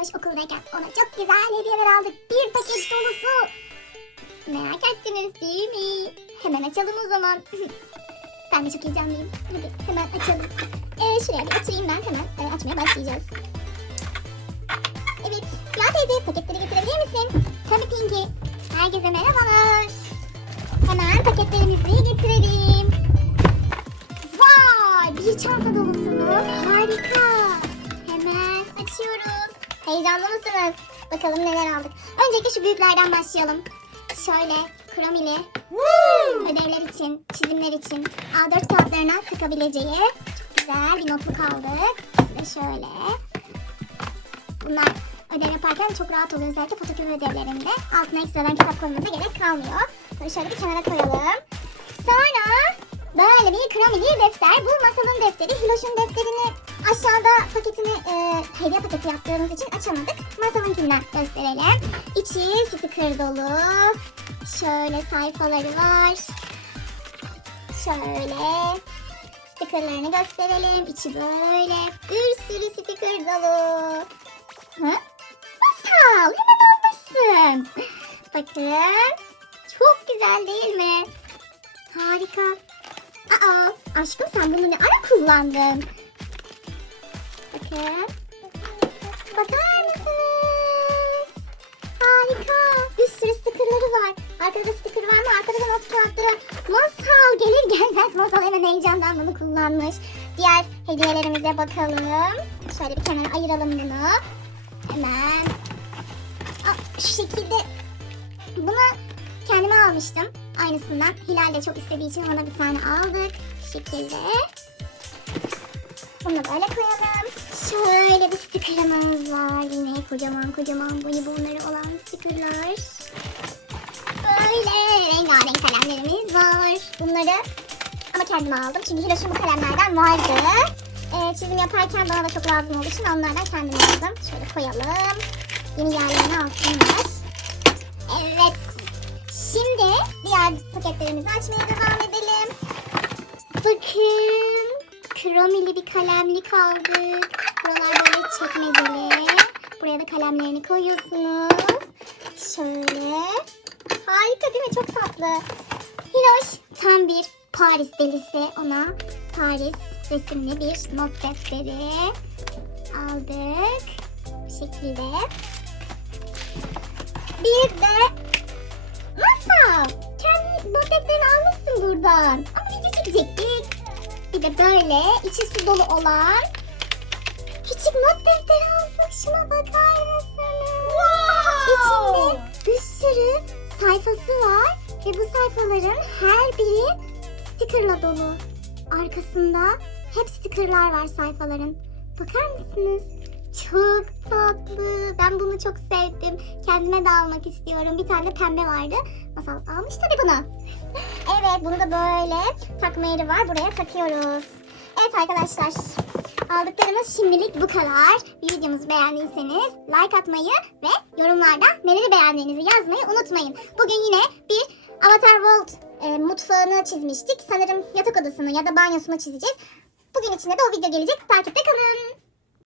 Hiloş okuldayken ona çok güzel hediyeler aldık. Bir paket dolusu. Merak ettiniz değil mi? Hemen açalım o zaman. ben de çok heyecanlıyım. Hadi hemen açalım. Ee, şuraya bir oturayım ben hemen e, açmaya başlayacağız. Evet. Ya teyze paketleri getirebilir misin? Tabii Pinky. Herkese merhabalar. Hemen paketlerimizi getirelim. Vay! Bir çanta dolusu? Harika. Hemen açıyoruz. Heyecanlı mısınız? Bakalım neler aldık. Öncelikle şu büyüklerden başlayalım. Şöyle kromili. Ödevler için, çizimler için A4 kağıtlarına takabileceği çok güzel bir notluk aldık. Size şöyle. Bunlar ödev yaparken çok rahat oluyor özellikle fotokopi ödevlerinde. Altına ekstradan kitap koymanıza gerek kalmıyor. Böyle şöyle bir kenara koyalım. Sonra böyle bir kromili defter. Bu masalın defteri. Hiloş'un defterini aşağıda paketini e, hediye paketi yaptığımız için açamadık. Masalınkinden gösterelim. İçi sticker dolu. Şöyle sayfaları var. Şöyle stickerlarını gösterelim. İçi böyle bir sürü sticker dolu. Hı? Masal hemen almışsın. Bakın çok güzel değil mi? Harika. Aa aşkım sen bunu ne ara kullandın? Bakın. Bakar mısınız? Harika. Bir sürü stickerları var. Arkada sticker var mı? Arkada da not kağıtları. Masal gelir gelmez Masal hemen heyecandan bunu kullanmış. Diğer hediyelerimize bakalım. Şöyle bir kenara ayıralım bunu. Hemen. Aa, şu şekilde. Bunu kendime almıştım. Aynısından. Hilal de çok istediği için ona bir tane aldık. Şu şekilde. Bunu da böyle koyalım. Şöyle bir stickerımız var. Yine kocaman kocaman boyu bunları olan stickerlar. Böyle rengarenk kalemlerimiz var. Bunları ama kendime aldım. Çünkü Hiloş'un bu kalemlerden vardı. Ee, çizim yaparken bana da çok lazım olduğu için onlardan kendime aldım. Şöyle koyalım. Yeni yerlerini alsınlar. Paketlerimizi açmaya devam edelim. Bakın. Kromili bir kalemlik aldık. Buralar böyle çekmeceli. Buraya da kalemlerini koyuyorsunuz. Şöyle. Harika değil mi? Çok tatlı. Hiroş tam bir Paris delisi. Ona Paris resimli bir not defteri aldık. Bu şekilde. Bir de. Defterini almışsın buradan. Ama video çekecektik. Bir de böyle içi su dolu olan küçük not defteri aldık. Şuna bakar mısınız? İçinde bir sürü sayfası var ve bu sayfaların her biri stickerla dolu. Arkasında hep stickerlar var sayfaların. Bakar mısınız? Çok tatlı. Ben bunu çok sevdim. Kendime de almak istiyorum. Bir tane pembe vardı. Masal almış tabii bunu. evet bunu da böyle takma yeri var. Buraya takıyoruz. Evet arkadaşlar. Aldıklarımız şimdilik bu kadar. Videomuzu beğendiyseniz like atmayı ve yorumlarda neleri beğendiğinizi yazmayı unutmayın. Bugün yine bir Avatar World e, mutfağını çizmiştik. Sanırım yatak odasını ya da banyosunu çizeceğiz. Bugün içinde de o video gelecek. Takipte kalın.